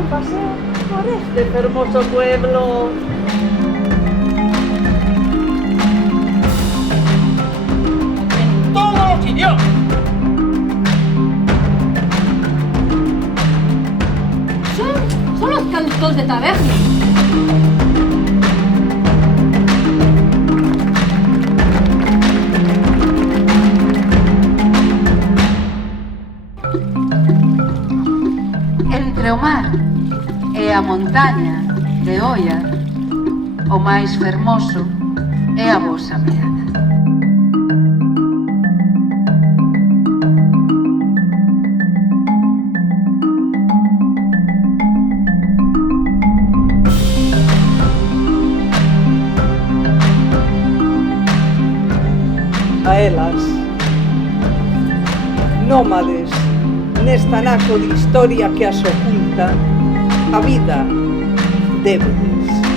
un paseo por este hermoso pueblo. En todos los idiomas. Son los cantos de taberna. Entre o mar e a montaña de Oia, o máis fermoso é a vosa mirada. A elas, nómades, nesta naco de historia que as oculta, a vida débeles.